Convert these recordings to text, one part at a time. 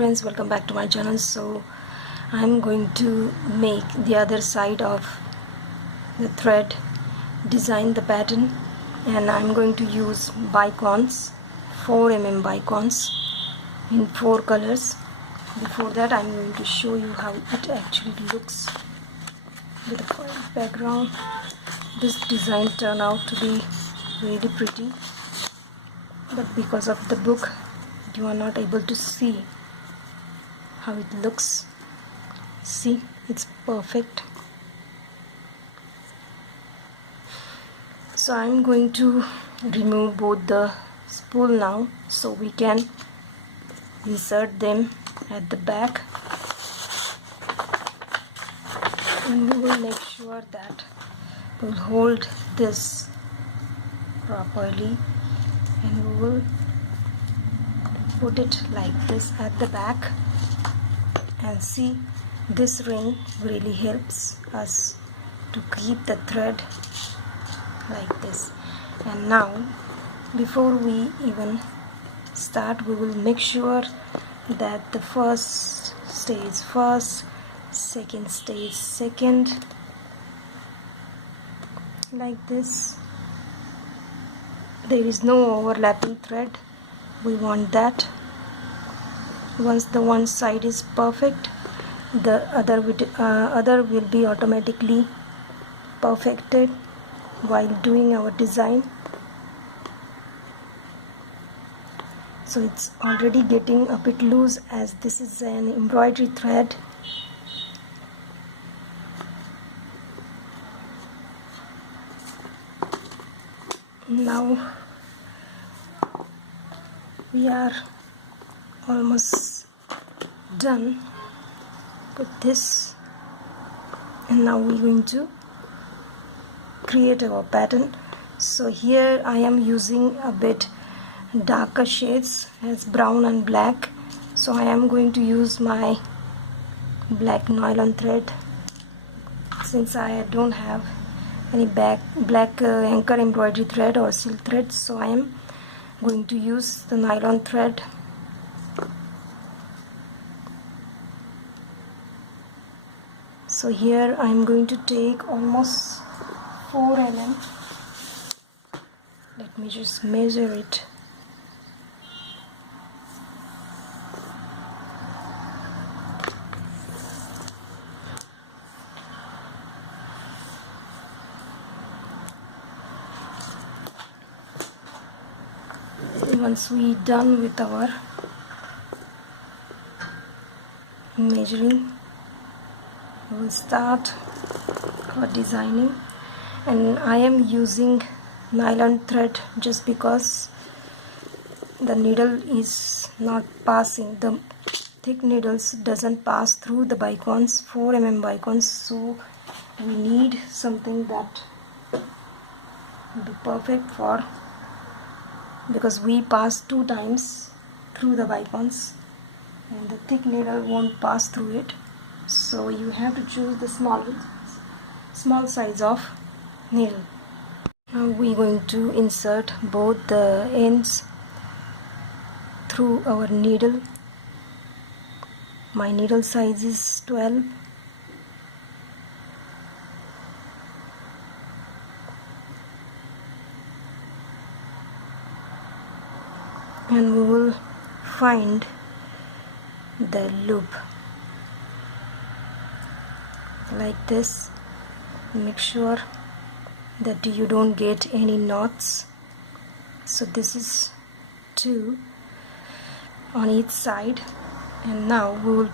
friends, welcome back to my channel. So I'm going to make the other side of the thread, design the pattern, and I'm going to use bicones, 4 mm bicones in 4 colors. Before that, I'm going to show you how it actually looks with a white background. This design turned out to be really pretty, but because of the book you are not able to see how it looks. See, it's perfect. So I'm going to remove both the spool now so we can insert them at the back, and we will make sure that we'll hold this properly, and we will put it like this at the back. And see, this ring really helps us to keep the thread like this. And now, before we even start, we will make sure that the first stays first, second stays second, like this. There is no overlapping thread. We want that. Once the one side is perfect, the other will be automatically perfected while doing our design. So it's already getting a bit loose as this is an embroidery thread. Now we are almost done with this, and now we're going to create our pattern. So here I am using a bit darker shades as brown and black, so I am going to use my black nylon thread since I don't have any black anchor embroidery thread or silk thread. So I am going to use the nylon thread. So here I am going to take almost 4 mm. Let me just measure it. Once we done with our measuring, we will start for designing. And I am using nylon thread just because the needle is not passing, the thick needles doesn't pass through the bicones, 4 mm bicones, so we need something that will be perfect for, because we pass 2 times through the bicones and the thick needle won't pass through it. So you have to choose the small size of needle. Now we're going to insert both the ends through our needle. My needle size is 12. And we will find the loop like this. Make sure that you don't get any knots. So this is 2 on each side, and now we will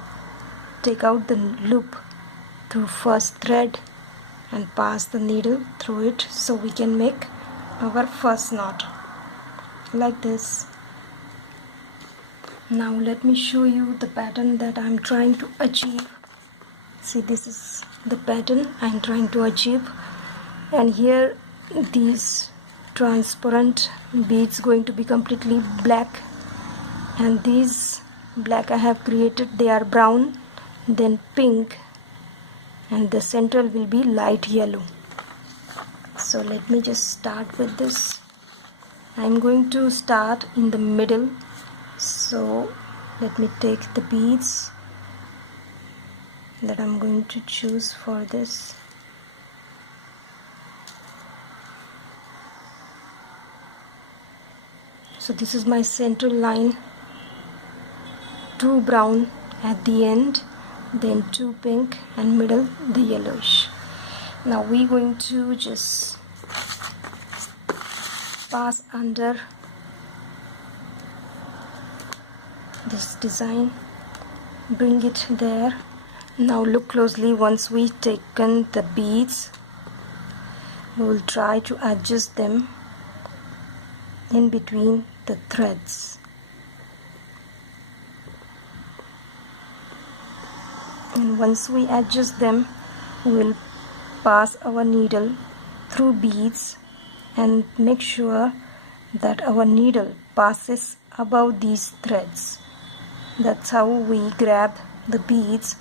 take out the loop through first thread and pass the needle through it so we can make our first knot like this. Now let me show you the pattern that I'm trying to achieve. See, this is the pattern I'm trying to achieve, and here these transparent beads going to be completely black, and these black I have created, they are brown, then pink, and the central will be light yellow. So let me just start with this. I'm going to start in the middle, so let me take the beads that I'm going to choose for this. So this is my central line, 2 brown at the end, then 2 pink, and middle the yellowish. Now we're going to just pass under this design, bring it there. Now look closely. Once we've taken the beads, we will try to adjust them in between the threads. And once we adjust them, we will pass our needle through beads and make sure that our needle passes above these threads. That's how we grab the beads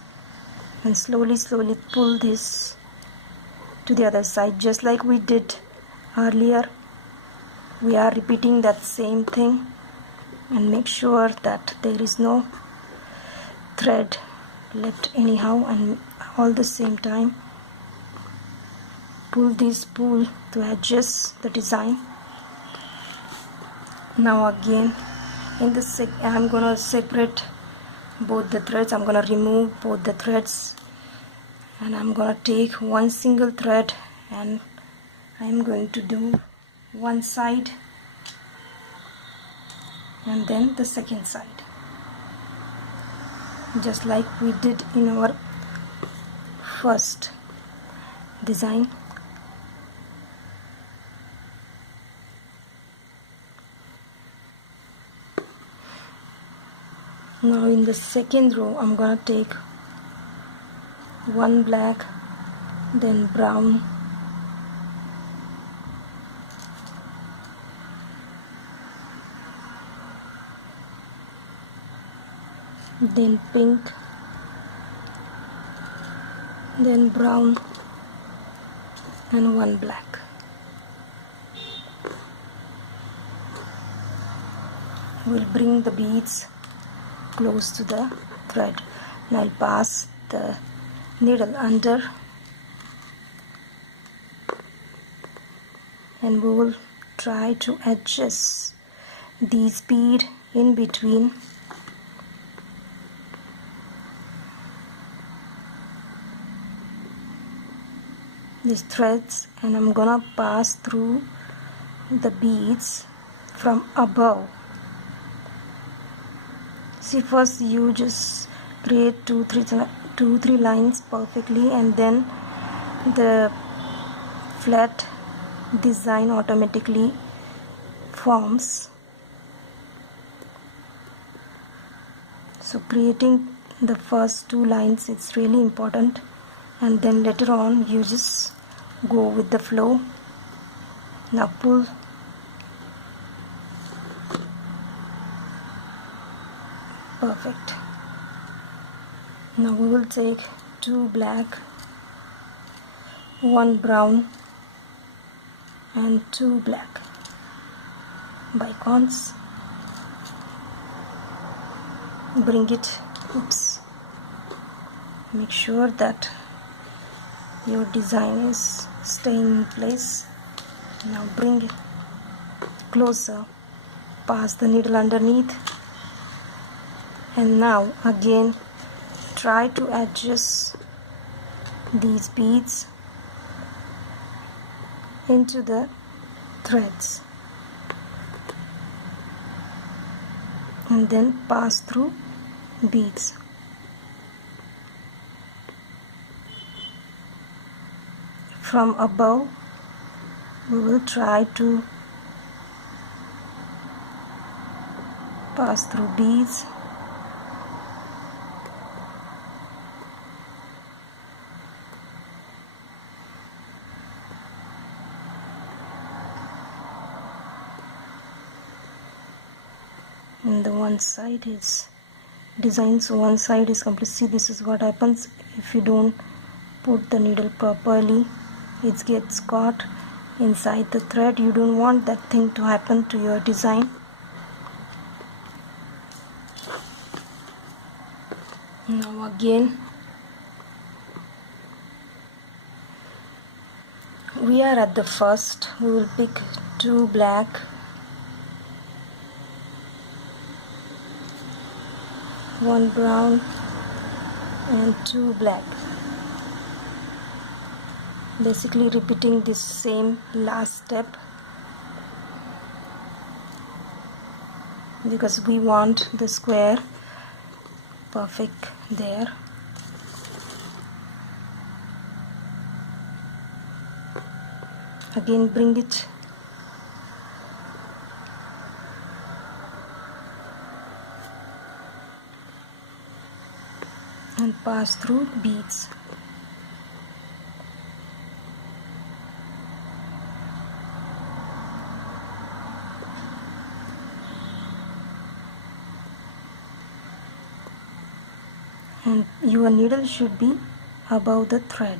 and slowly pull this to the other side, just like we did earlier. We are repeating that same thing, and make sure that there is no thread left anyhow, and all the same time pull this spool to adjust the design. Now again in the I'm gonna separate both the threads. I'm gonna remove both the threads, and I'm gonna take one single thread and I'm going to do one side and then the second side, just like we did in our first design. Now in the second row, I'm gonna take one black, then brown, then pink, then brown, and one black. We'll bring the beads close to the thread, and I'll pass the needle under, and we will try to adjust these beads in between these threads, and I'm gonna pass through the beads from above. See, first you just create two, three lines perfectly, and then the flat design automatically forms. So creating the first 2 lines, it's really important, and then later on you just go with the flow. Now pull. Perfect. Now we will take 2 black, 1 brown, and 2 black bicones. Bring it, make sure that your design is staying in place. Now bring it closer, pass the needle underneath, and now again try to adjust these beads into the threads, and then pass through beads. From above, we will try to pass through beads. And the one side is designed, so one side is complete. See, this is what happens if you don't put the needle properly. It gets caught inside the thread. You don't want that thing to happen to your design. Now again we are at the first. We will pick 2 black, 1 brown and 2 black, basically repeating this same last step because we want the square perfect there. Again bring it and pass through beads. And your needle should be above the thread.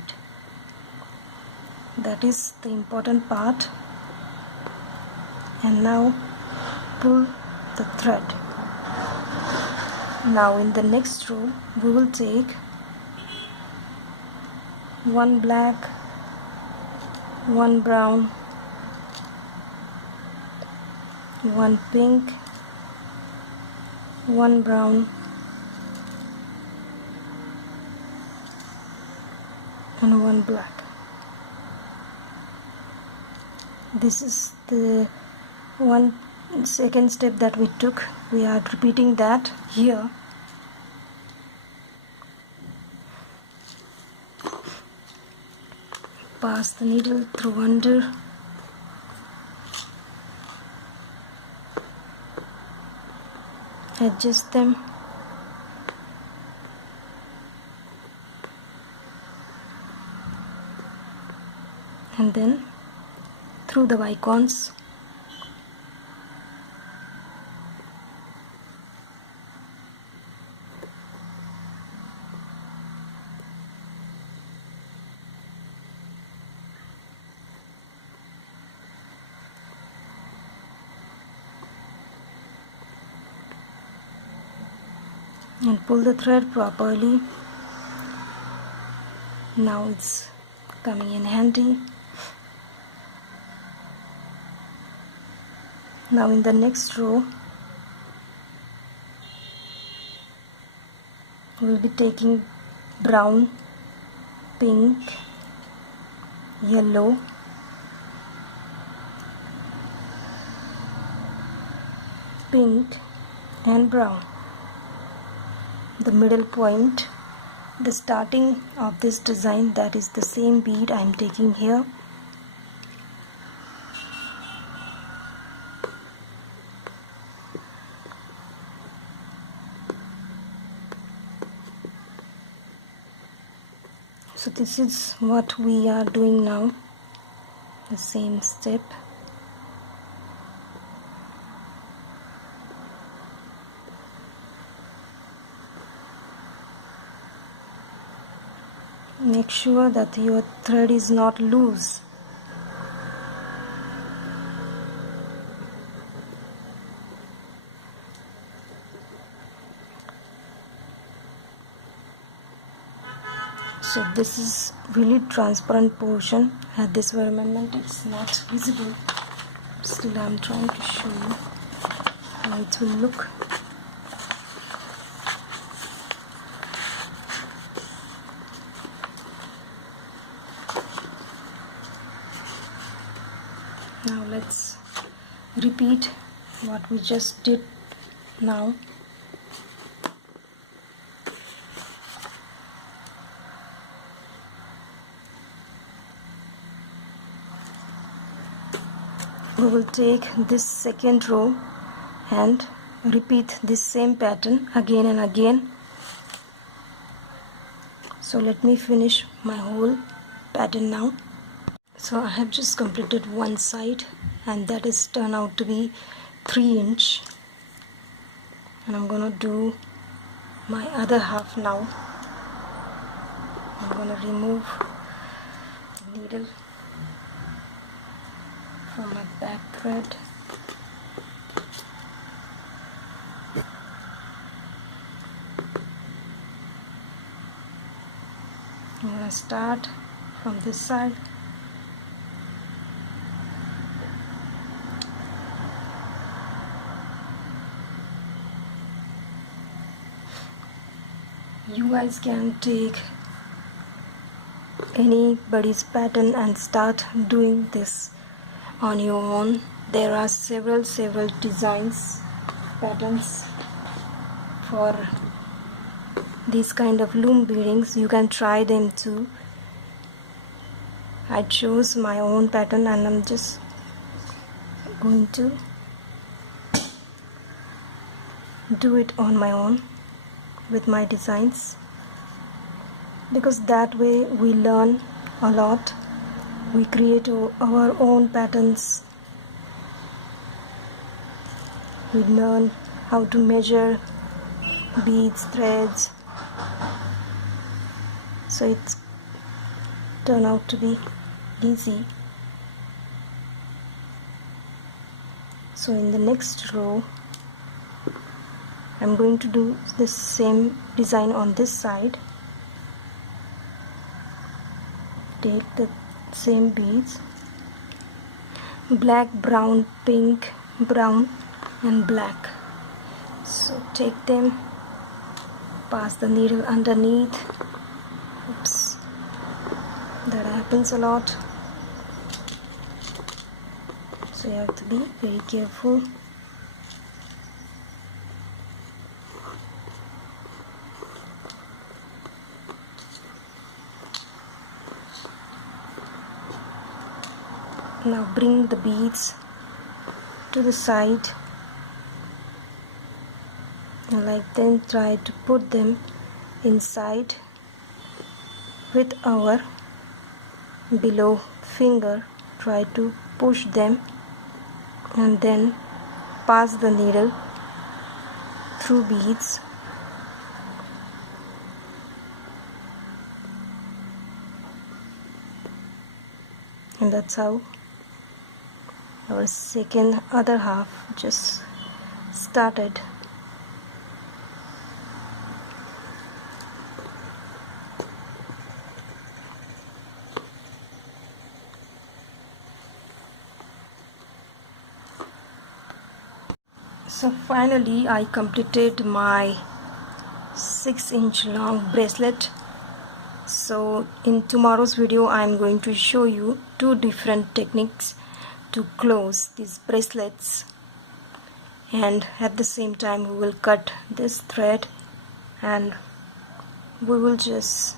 That is the important part. And now pull the thread. Now in the next row we will take 1 black, 1 brown, 1 pink, 1 brown and 1 black. This is the second step that we took. We are repeating that here. Pass the needle through under, adjust them, and then through the Bicones. And pull the thread properly. Now it's coming in handy. Now in the next row we'll be taking brown, pink, yellow, pink and brown. The middle point, the starting of this design, that is the same bead I am taking here. So this is what we are doing now, the same step. Make sure that your thread is not loose. So this is really transparent portion. At this moment it's not visible. Still I'm trying to show you how it will look. Now let's repeat what we just did now. We will take this second row and repeat this same pattern again and again. So let me finish my whole pattern now. So I have just completed one side and that is turned out to be 3 inch, and I'm gonna do my other half now. I'm gonna remove the needle from my back thread. I start from this side. You guys can take anybody's pattern and start doing this on your own. There are several designs, patterns for these kind of loom beadings. You can try them too. I chose my own pattern and I'm just going to do it on my own with my designs, because that way we learn a lot. We create our own patterns. We learn how to measure beads, threads, so it's turned out to be easy. So in the next row I'm going to do the same design on this side. Take the same beads, black, brown, pink, brown and black. So take them, pass the needle underneath. Oops, that happens a lot, so you have to be very careful. Now bring the beads to the side and like then try to put them inside with our below finger. Try to push them and then pass the needle through beads. And that's how our other half just started. So finally I completed my 6-inch long bracelet. So in tomorrow's video I am going to show you 2 different techniques to close these bracelets, and at the same time we will cut this thread and we will just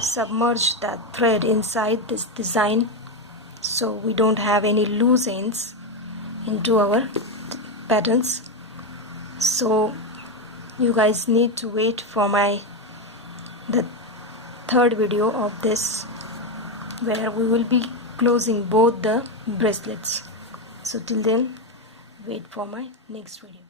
submerge that thread inside this design so we don't have any loose ends into our patterns. So you guys need to wait for the 3rd video of this, where we will be closing both the bracelets. So till then, wait for my next video.